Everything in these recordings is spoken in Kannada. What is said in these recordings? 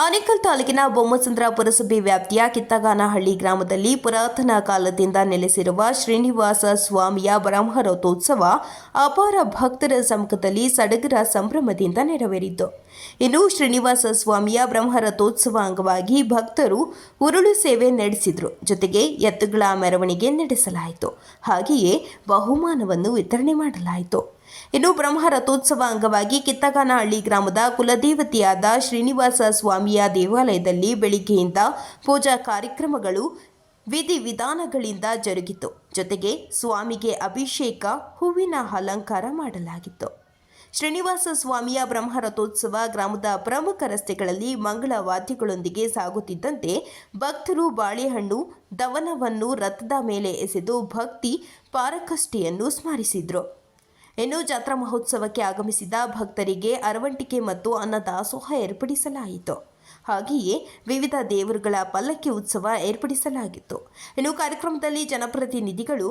ಆನೇಕಲ್ ತಾಲೂಕಿನ ಬೊಮ್ಮಸಂದ್ರ ಪುರಸಭೆ ವ್ಯಾಪ್ತಿಯ ಕಿತ್ತಗಾನಹಳ್ಳಿ ಗ್ರಾಮದಲ್ಲಿ ಪುರಾತನ ಕಾಲದಿಂದ ನೆಲೆಸಿರುವ ಶ್ರೀನಿವಾಸ ಸ್ವಾಮಿಯ ಬ್ರಹ್ಮರಥೋತ್ಸವ ಅಪಾರ ಭಕ್ತರ ಸಮ್ಮುಖದಲ್ಲಿ ಸಡಗರ ಸಂಭ್ರಮದಿಂದ ನೆರವೇರಿತು. ಇನ್ನು ಶ್ರೀನಿವಾಸ ಸ್ವಾಮಿಯ ಬ್ರಹ್ಮರಥೋತ್ಸವ ಅಂಗವಾಗಿ ಭಕ್ತರು ಉರುಳು ಸೇವೆ ನಡೆಸಿದರು. ಜೊತೆಗೆ ಎತ್ತುಗಳ ಮೆರವಣಿಗೆ ನಡೆಸಲಾಯಿತು. ಹಾಗೆಯೇ ಬಹುಮಾನವನ್ನು ವಿತರಣೆ ಮಾಡಲಾಯಿತು. ಇನ್ನು ಬ್ರಹ್ಮ ರಥೋತ್ಸವ ಅಂಗವಾಗಿ ಕಿತ್ತಗಾನಹಳ್ಳಿ ಗ್ರಾಮದ ಕುಲದೇವತೆಯಾದ ಶ್ರೀನಿವಾಸ ಸ್ವಾಮಿಯ ದೇವಾಲಯದಲ್ಲಿ ಬೆಳಿಗ್ಗೆಯಿಂದ ಪೂಜಾ ಕಾರ್ಯಕ್ರಮಗಳು ವಿಧಿವಿಧಾನಗಳಿಂದ ಜರುಗಿತು. ಜೊತೆಗೆ ಸ್ವಾಮಿಗೆ ಅಭಿಷೇಕ, ಹೂವಿನ ಅಲಂಕಾರ ಮಾಡಲಾಗಿತ್ತು. ಶ್ರೀನಿವಾಸ ಸ್ವಾಮಿಯ ಬ್ರಹ್ಮರಥೋತ್ಸವ ಗ್ರಾಮದ ಪ್ರಮುಖ ರಸ್ತೆಗಳಲ್ಲಿ ಮಂಗಳ ವಾದ್ಯಗಳೊಂದಿಗೆ ಸಾಗುತ್ತಿದ್ದಂತೆ ಭಕ್ತರು ಬಾಳೆಹಣ್ಣು, ದವನವನ್ನು ರಥದ ಮೇಲೆ ಎಸೆದು ಭಕ್ತಿ ಪಾರಕಷ್ಟಿಯನ್ನು ಸ್ಮರಿಸಿದ್ರು. ಇನ್ನು ಜಾತ್ರಾ ಮಹೋತ್ಸವಕ್ಕೆ ಆಗಮಿಸಿದ ಭಕ್ತರಿಗೆ ಅರವಂಟಿಕೆ ಮತ್ತು ಅನ್ನದಾಸೋಹ ಏರ್ಪಡಿಸಲಾಯಿತು. ಹಾಗೆಯೇ ವಿವಿಧ ದೇವರುಗಳ ಪಲ್ಲಕ್ಕಿ ಉತ್ಸವ ಏರ್ಪಡಿಸಲಾಗಿತ್ತು. ಇನ್ನು ಕಾರ್ಯಕ್ರಮದಲ್ಲಿ ಜನಪ್ರತಿನಿಧಿಗಳು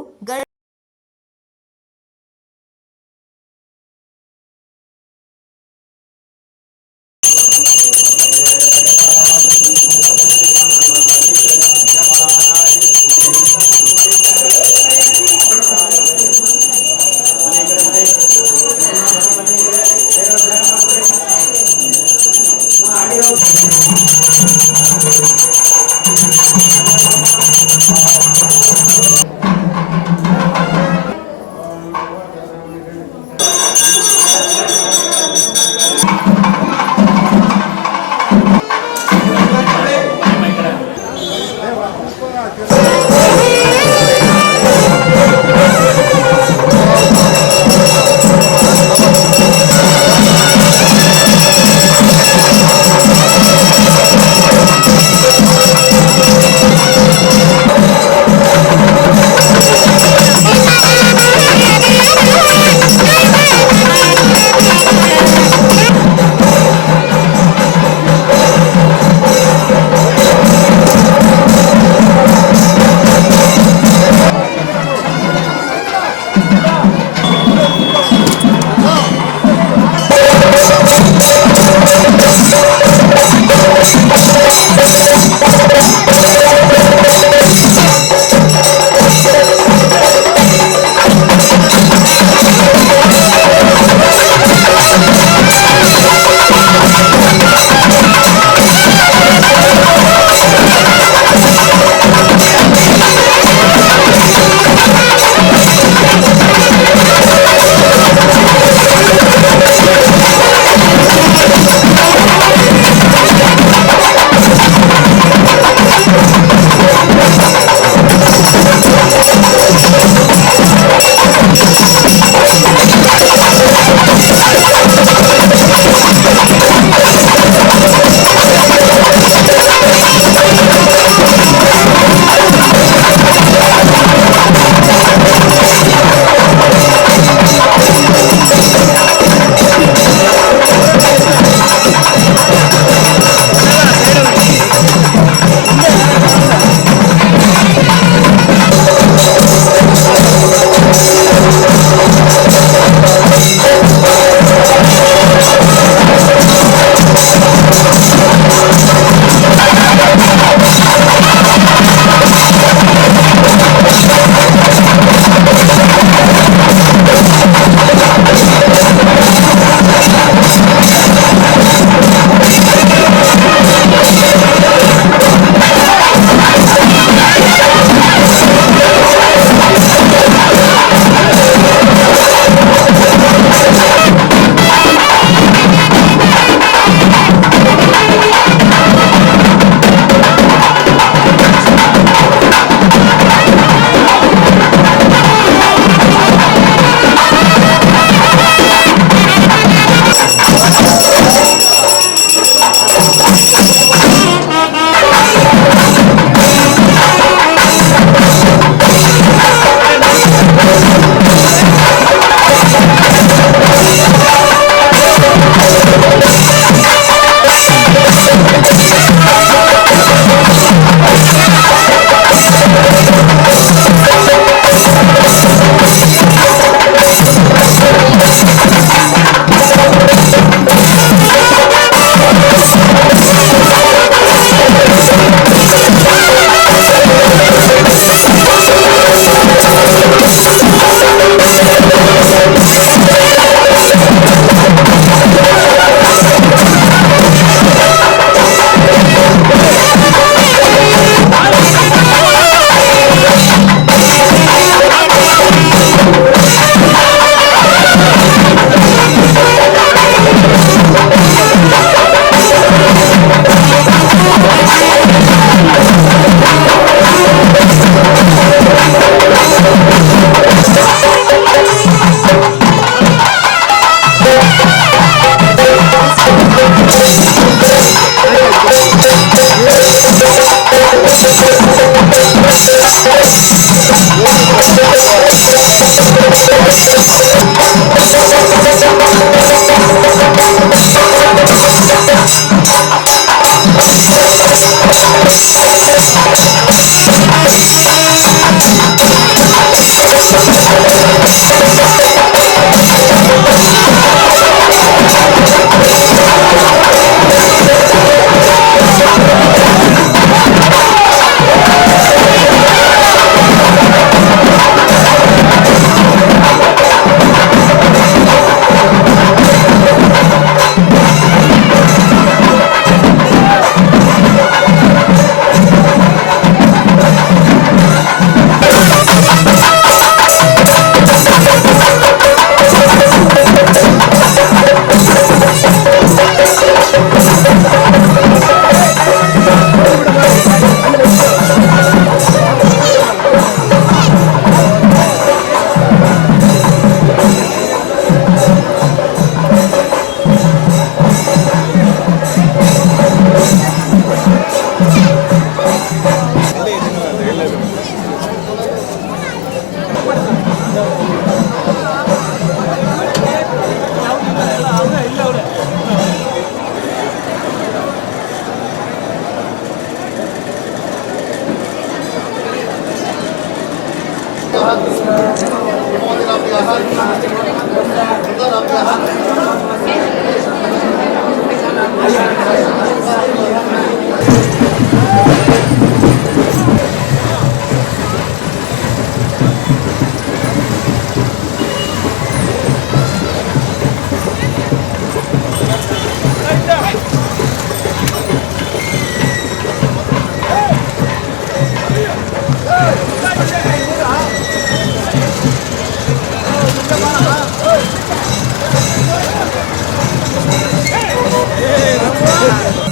Hey,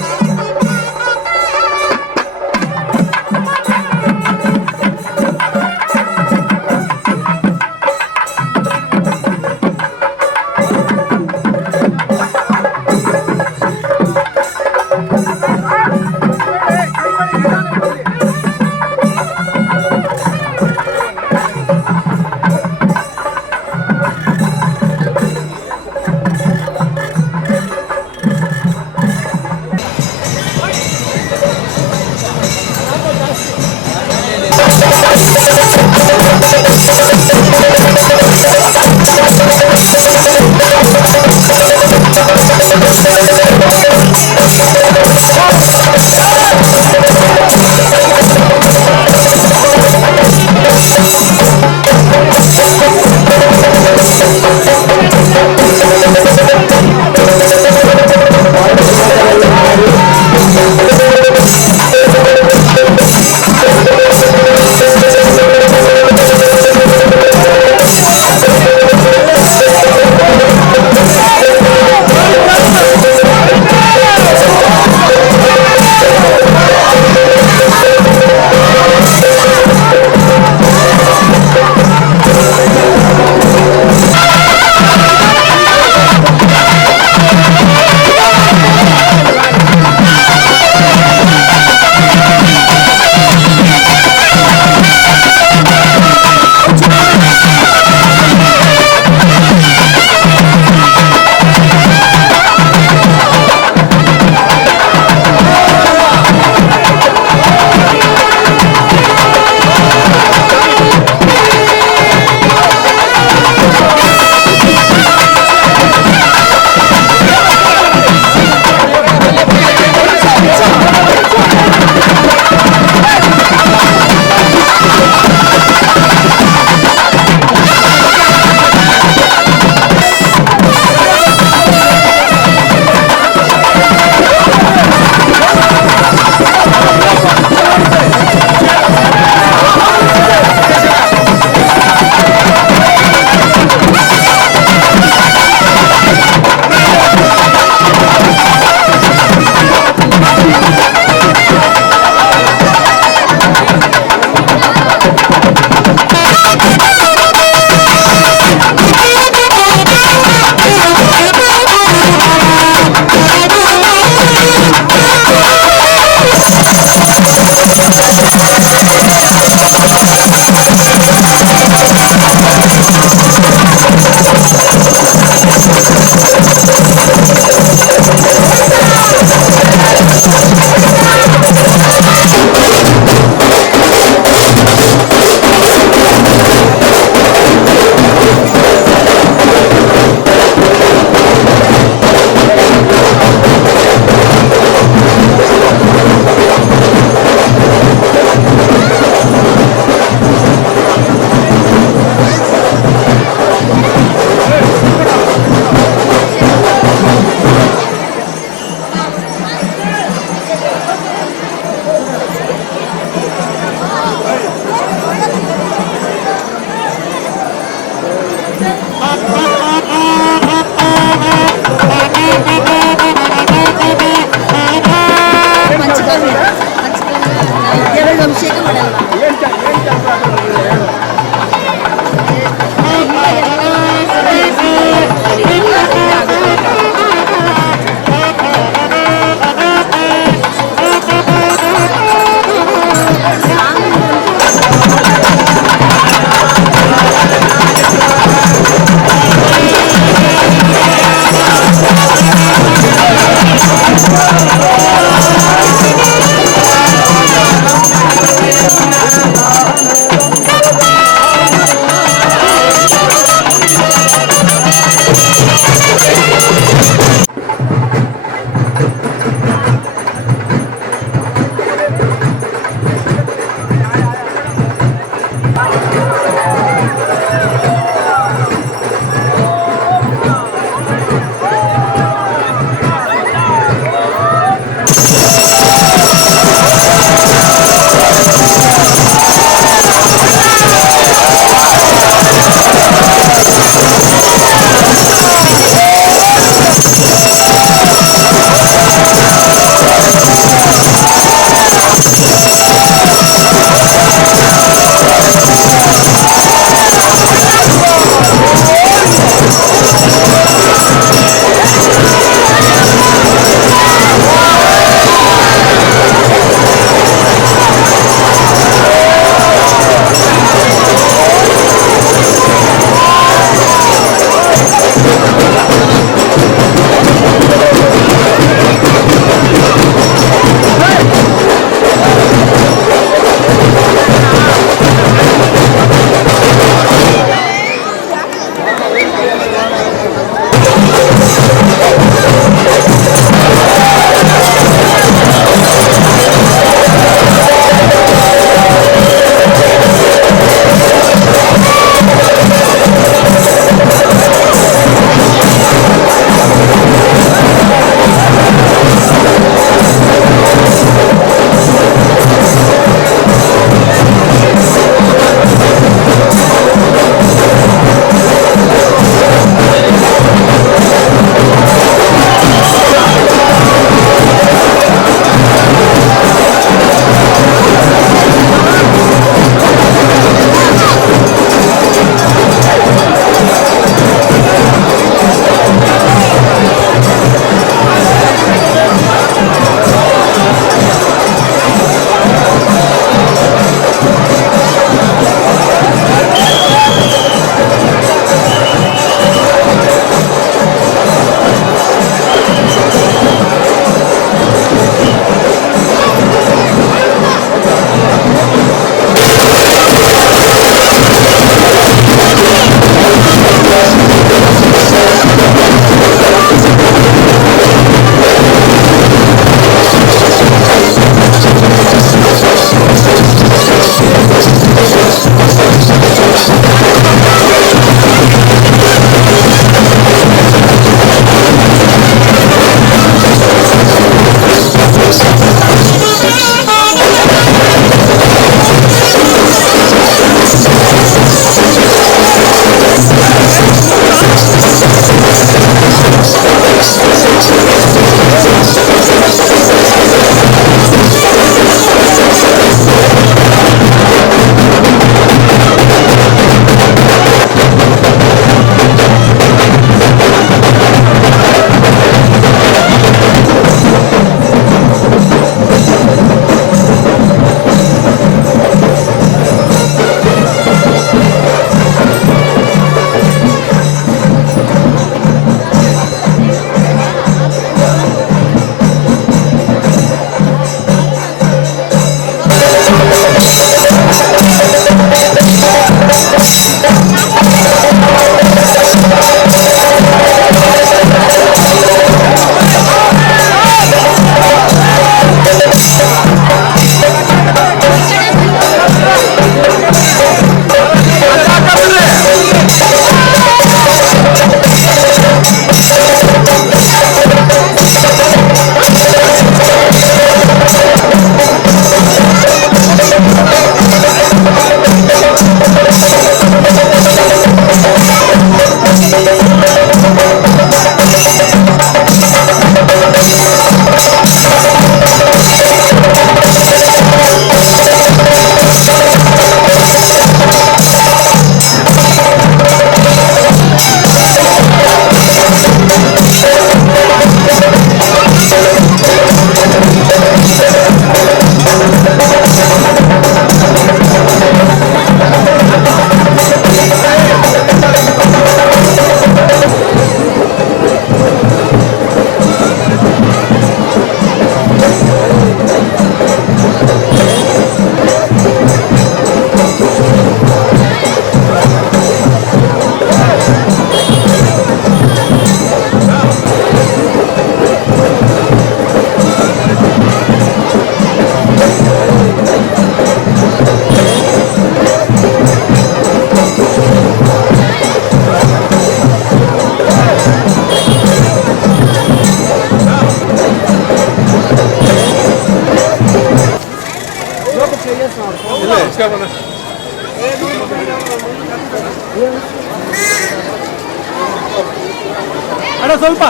ಸ್ವಲ್ಪ ಸ್ವಲ್ಪ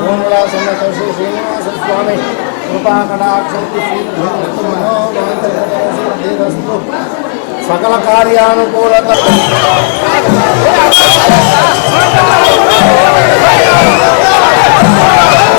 మూలాసన్నతు శ్రీనివాస స్వామి సకల కార్యానుకూలత Thank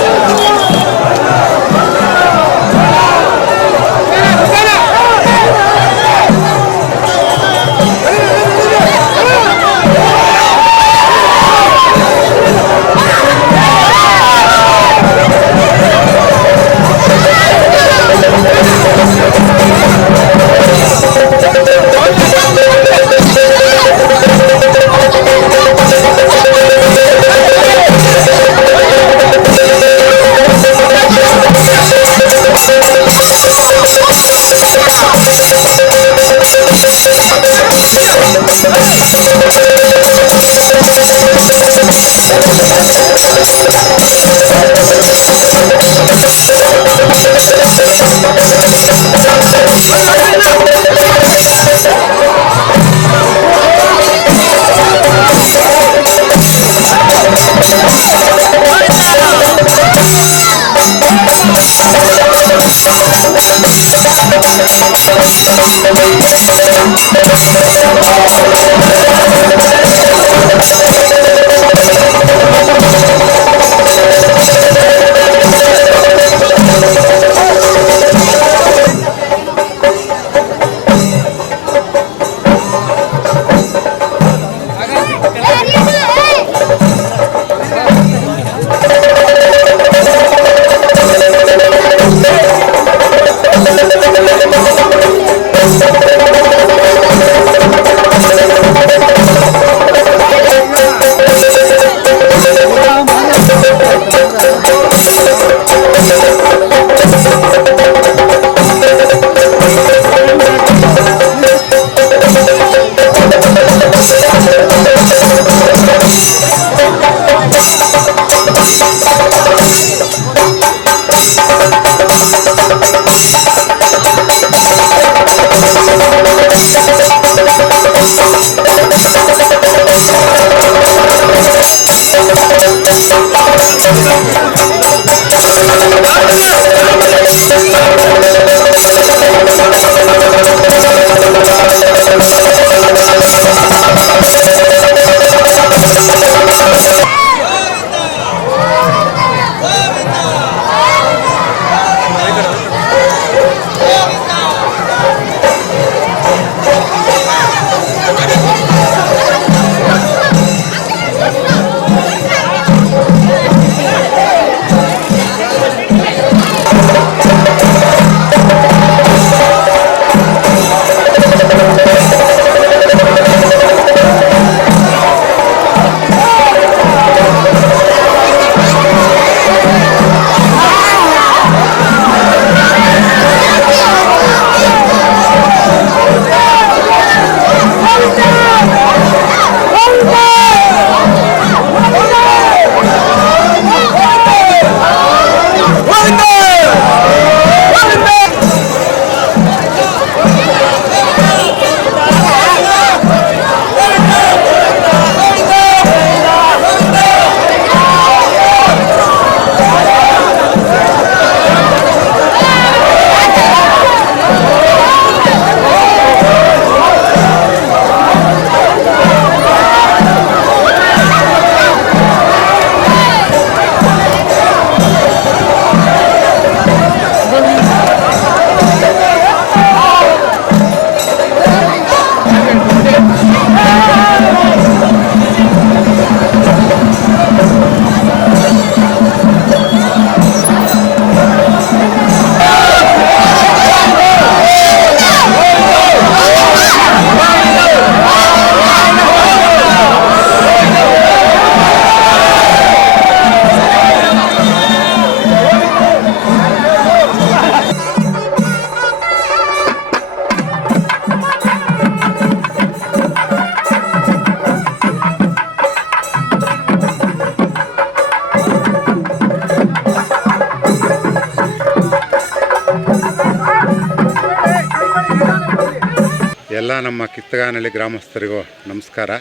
ಎಲ್ಲ ನಮ್ಮ ಕಿತ್ತಗಾನಹಳ್ಳಿ ಗ್ರಾಮಸ್ಥರಿಗೂ ನಮಸ್ಕಾರ.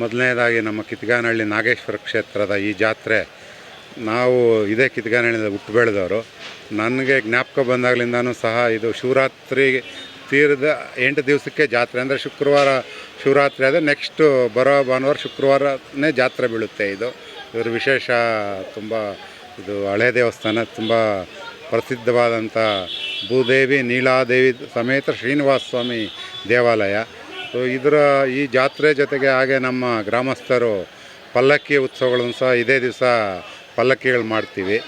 ಮೊದಲನೇದಾಗಿ ನಮ್ಮ ಕಿತ್ತಗಾನಹಳ್ಳಿ ನಾಗೇಶ್ವರ ಕ್ಷೇತ್ರದ ಈ ಜಾತ್ರೆ ನಾವು ಇದೇ ಕಿತ್ತಗಾನಹಳ್ಳಿಯಿಂದ ಹುಟ್ಟು ಬೆಳೆದವರು ನನಗೆ ಜ್ಞಾಪಕ ಬಂದಾಗಲಿಂದನೂ ಸಹ ಇದು ಶಿವರಾತ್ರಿ ತೀರದ ಎಂಟು ದಿವಸಕ್ಕೆ ಜಾತ್ರೆ ಅಂದರೆ ಶುಕ್ರವಾರ ಶಿವರಾತ್ರಿ ಆದರೆ ನೆಕ್ಸ್ಟು ಬರೋ ಭಾನುವಾರ ಶುಕ್ರವಾರನೇ ಜಾತ್ರೆ ಬೀಳುತ್ತೆ ಇದು. ಇದ್ರ ವಿಶೇಷ ತುಂಬ ಇದು ಹಳೆ ದೇವಸ್ಥಾನ, ತುಂಬ ಪ್ರಸಿದ್ಧವಾದಂಥ ಭೂದೇವಿ, ನೀಲಾದೇವಿ ಸಮೇತ ಶ್ರೀನಿವಾಸ ಸ್ವಾಮಿ ದೇವಾಲಯ. ಸೊ ಇದರ ಈ ಜಾತ್ರೆ ಜೊತೆಗೆ ಹಾಗೆ ನಮ್ಮ ಗ್ರಾಮಸ್ಥರು ಪಲ್ಲಕ್ಕಿ ಉತ್ಸವಗಳನ್ನು ಸಹ ಇದೇ ದಿವಸ ಪಲ್ಲಕ್ಕಿಗಳು ಮಾಡ್ತೀವಿ.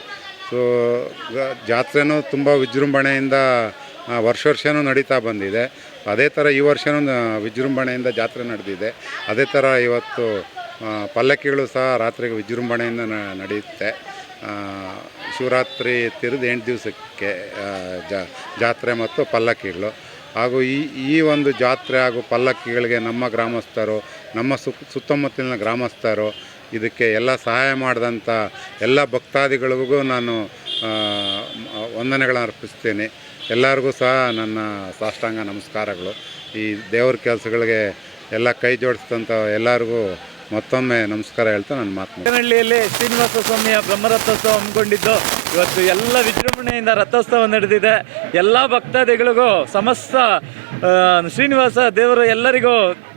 ಸೊ ಜಾತ್ರೆನೂ ತುಂಬ ವಿಜೃಂಭಣೆಯಿಂದ ವರ್ಷ ವರ್ಷವೂ ನಡೀತಾ ಬಂದಿದೆ. ಅದೇ ಥರ ಈ ವರ್ಷವೂ ವಿಜೃಂಭಣೆಯಿಂದ ಜಾತ್ರೆ ನಡೆದಿದೆ. ಅದೇ ಥರ ಇವತ್ತು ಪಲ್ಲಕ್ಕಿಗಳು ಸಹ ರಾತ್ರಿಗೆ ವಿಜೃಂಭಣೆಯಿಂದ ನಡೆಯುತ್ತೆ. ಶಿವರಾತ್ರಿ ತಿರುದು ಎಂಟು ದಿವಸಕ್ಕೆ ಜಾತ್ರೆ ಮತ್ತು ಪಲ್ಲಕ್ಕಿಗಳು. ಹಾಗೂ ಈ ಈ ಒಂದು ಜಾತ್ರೆ ಹಾಗೂ ಪಲ್ಲಕ್ಕಿಗಳಿಗೆ ನಮ್ಮ ಗ್ರಾಮಸ್ಥರು, ನಮ್ಮ ಸುತ್ತಮುತ್ತಲಿನ ಗ್ರಾಮಸ್ಥರು ಇದಕ್ಕೆ ಎಲ್ಲ ಸಹಾಯ ಮಾಡಿದಂಥ ಎಲ್ಲ ಭಕ್ತಾದಿಗಳಿಗೂ ನಾನು ವಂದನೆಗಳನ್ನು ಅರ್ಪಿಸ್ತೀನಿ. ಎಲ್ಲರಿಗೂ ಸಹ ನನ್ನ ಸಾಷ್ಟಾಂಗ ನಮಸ್ಕಾರಗಳು. ಈ ದೇವ್ರ ಕೆಲಸಗಳಿಗೆ ಎಲ್ಲ ಕೈ ಜೋಡಿಸಿದಂಥ ಎಲ್ಲರಿಗೂ ಮತ್ತೊಮ್ಮೆ ನಮಸ್ಕಾರ ಹೇಳ್ತಾ ನನ್ನ ಮಾತು ಮುಗಿಸ್ತೇನೆ. ಹಳ್ಳಿಯಲ್ಲಿ ಶ್ರೀನಿವಾಸ ಸ್ವಾಮಿಯ ಬ್ರಹ್ಮರಥೋತ್ಸವ ಹಮ್ಮಿಕೊಂಡಿದ್ದು. ಇವತ್ತು ಎಲ್ಲ ವಿಜೃಂಭಣೆಯಿಂದ ರಥೋತ್ಸವ ನಡೆದಿದೆ. ಎಲ್ಲ ಭಕ್ತಾದಿಗಳಿಗೂ ಸಮಸ್ತ ಶ್ರೀನಿವಾಸ ದೇವರು ಎಲ್ಲರಿಗೂ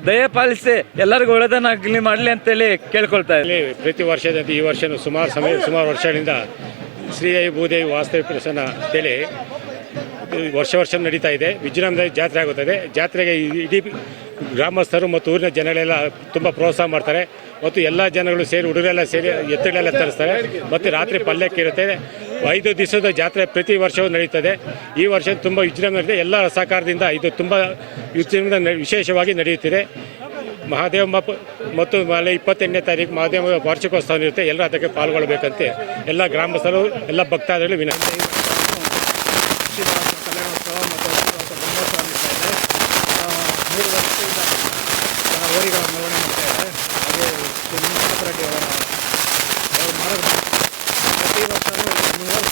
ದಯ ಪಾಲಿಸಿ ಎಲ್ಲರಿಗೂ ಒಳ್ಳೆದನ್ನಾಗಲಿ ಮಾಡಲಿ ಅಂತೇಳಿ ಕೇಳ್ಕೊಳ್ತಾ ಇದ್ದೀನಿ. ಇಲ್ಲಿ ಪ್ರತಿ ವರ್ಷದಂತೆ ಈ ವರ್ಷನೂ ಸುಮಾರು ಸಮಯ ಸುಮಾರು ವರ್ಷಗಳಿಂದ ಶ್ರೀದೇವಿ ಭೂದೇವಿ ವಾಸ್ತವಿ ಪ್ರಸನ್ನ ಅಂತೇಳಿ ವರ್ಷ ವರ್ಷ ನಡೀತಾ ಇದೆ. ವಿಜೃಂಭದಲ್ಲಿ ಜಾತ್ರೆ ಆಗುತ್ತದೆ. ಜಾತ್ರೆಗೆ ಇಡೀ ಗ್ರಾಮಸ್ಥರು ಮತ್ತು ಊರಿನ ಜನಗಳೆಲ್ಲ ತುಂಬ ಪ್ರೋತ್ಸಾಹ ಮಾಡ್ತಾರೆ. ಮತ್ತು ಎಲ್ಲ ಜನಗಳು ಸೇರಿ ಹುಡುಗರೆಲ್ಲ ಸೇರಿ ಎತ್ತುಗಳೆಲ್ಲ ತರಿಸ್ತಾರೆ. ಮತ್ತು ರಾತ್ರಿ ಪಲ್ಯಕ್ಕಿರುತ್ತೆ ಐದು ದಿವಸದ ಜಾತ್ರೆ ಪ್ರತಿ ವರ್ಷವೂ ನಡೀತದೆ. ಈ ವರ್ಷ ತುಂಬ ವಿಜೃಂಭಣೆ ಎಲ್ಲ ಸಹಕಾರದಿಂದ ಇದು ತುಂಬ ವಿಜೃಂಭಣೆ ವಿಶೇಷವಾಗಿ ನಡೆಯುತ್ತಿದೆ. ಮಹಾದೇವ ಮಪ್- ಮತ್ತು ನಾಳೆ ಇಪ್ಪತ್ತೆಂಟನೇ ತಾರೀಕು ಮಹಾದೇವ ವಾರ್ಷಿಕೋತ್ಸವ ಇರುತ್ತೆ ಎಲ್ಲರೂ ಅದಕ್ಕೆ ಪಾಲ್ಗೊಳ್ಳಬೇಕಂತೆ ಎಲ್ಲ ಗ್ರಾಮಸ್ಥರು, ಎಲ್ಲ ಭಕ್ತಾದಿಗಳು ವಿನಂತಿ. ಕಲ್ಯಾಣೋತ್ಸವ ಮತ್ತು ಬ್ರಹ್ಮೋತ್ಸವ ನಡೀತಾ ಇದೆ ಮೂರು ವರ್ಷದಿಂದ ಹೋರಿಗಳ ಮೆರವಣಿಗೆ ಮಾಡ್ತಾ ಇದೆ ಹಾಗೆ ರೆಡ್ಡಿ ಅವರ ಮಾಡೋದು ಪ್ರತಿ ವರ್ಷವೂ ಮೂವರು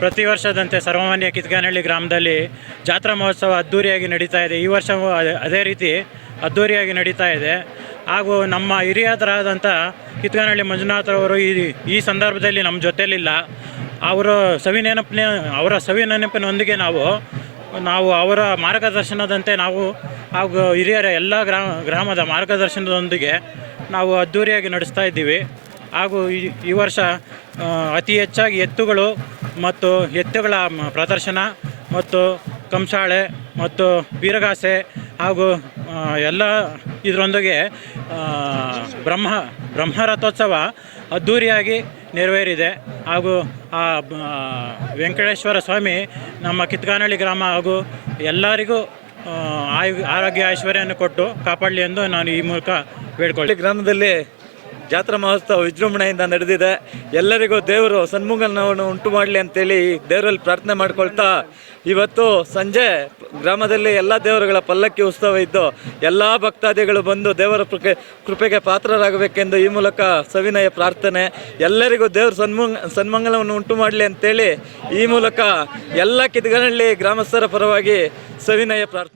ಪ್ರತಿ ವರ್ಷದಂತೆ ಸರ್ವಮಾನ್ಯ ಕಿತ್ಗಾನಹಳ್ಳಿ ಗ್ರಾಮದಲ್ಲಿ ಜಾತ್ರಾ ಮಹೋತ್ಸವ ಅದ್ದೂರಿಯಾಗಿ ನಡೀತಾ ಇದೆ. ಈ ವರ್ಷವೂ ಅದೇ ರೀತಿ ಅದ್ದೂರಿಯಾಗಿ ನಡೀತಾ ಇದೆ. ಹಾಗೂ ನಮ್ಮ ಹಿರಿಯರಾದಂಥ ಕಿತ್ಗಾನಹಳ್ಳಿ ಮಂಜುನಾಥರವರು ಈ ಈ ಸಂದರ್ಭದಲ್ಲಿ ನಮ್ಮ ಜೊತೆಯಲ್ಲಿಲ್ಲ. ಅವರ ಸವಿ ನೆನಪಿನ ಅವರ ಸವಿ ನೆನಪಿನೊಂದಿಗೆ ನಾವು ನಾವು ಅವರ ಮಾರ್ಗದರ್ಶನದಂತೆ ನಾವು ಹಾಗೂ ಹಿರಿಯರ ಎಲ್ಲ ಗ್ರಾಮ ಗ್ರಾಮದ ಮಾರ್ಗದರ್ಶನದೊಂದಿಗೆ ನಾವು ಅದ್ಧೂರಿಯಾಗಿ ನಡೆಸ್ತಾ ಇದ್ದೀವಿ. ಹಾಗೂ ಈ ಈ ವರ್ಷ ಅತಿ ಹೆಚ್ಚಾಗಿ ಎತ್ತುಗಳು ಮತ್ತು ಎತ್ತುಗಳ ಪ್ರದರ್ಶನ ಮತ್ತು ಕಂಸಾಳೆ ಮತ್ತು ಬೀರಗಾಸೆ ಹಾಗೂ ಎಲ್ಲ ಇದರೊಂದಿಗೆ ಬ್ರಹ್ಮ, ಬ್ರಹ್ಮರಥೋತ್ಸವ ಅದ್ಧೂರಿಯಾಗಿ ನೆರವೇರಿದೆ. ಹಾಗೂ ಆ ವೆಂಕಟೇಶ್ವರ ಸ್ವಾಮಿ ನಮ್ಮ ಕಿತ್ಗಾನಹಳ್ಳಿ ಗ್ರಾಮ ಹಾಗೂ ಎಲ್ಲರಿಗೂ ಆಯು, ಆರೋಗ್ಯ ಐಶ್ವರ್ಯವನ್ನು ಕೊಟ್ಟು ಕಾಪಾಡಲಿ ಎಂದು ನಾನು ಈ ಮೂಲಕ ಬೇಡ್ಕೊಳ್ಳಿ ಗ್ರಾಮದಲ್ಲಿ ಜಾತ್ರಾ ಮಹೋತ್ಸವ ವಿಜೃಂಭಣೆಯಿಂದ ನಡೆದಿದೆ. ಎಲ್ಲರಿಗೂ ದೇವರು ಸನ್ಮುಖನವನ್ನು ಉಂಟು ಮಾಡಲಿ ಅಂತೇಳಿ ದೇವರಲ್ಲಿ ಪ್ರಾರ್ಥನೆ ಮಾಡ್ಕೊಳ್ತಾ ಇವತ್ತು ಸಂಜೆ ಗ್ರಾಮದಲ್ಲಿ ಎಲ್ಲ ದೇವರುಗಳ ಪಲ್ಲಕ್ಕಿ ಉತ್ಸವ ಇದ್ದು ಎಲ್ಲ ಭಕ್ತಾದಿಗಳು ಬಂದು ದೇವರ ಕೃಪೆ, ಕೃಪೆಗೆ ಪಾತ್ರರಾಗಬೇಕೆಂದು ಈ ಮೂಲಕ ಸವಿನಯ ಪ್ರಾರ್ಥನೆ. ಎಲ್ಲರಿಗೂ ದೇವರ ಸನ್ಮಂಗ, ಸನ್ಮಂಗಲವನ್ನು ಉಂಟು ಮಾಡಲಿ ಅಂತೇಳಿ ಈ ಮೂಲಕ ಎಲ್ಲ ಕಿದ್ಗನಹಳ್ಳಿ ಗ್ರಾಮಸ್ಥರ ಪರವಾಗಿ ಸವಿನಯ ಪ್ರಾರ್ಥನೆ.